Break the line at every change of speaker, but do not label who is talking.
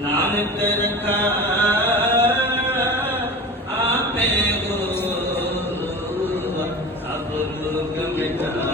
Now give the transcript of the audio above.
ਨਾਨਕ ਰਖਾ ਆਪੇ ਗੁਰੂ ਸਭ ਲੋਕ ਮਿਟਾ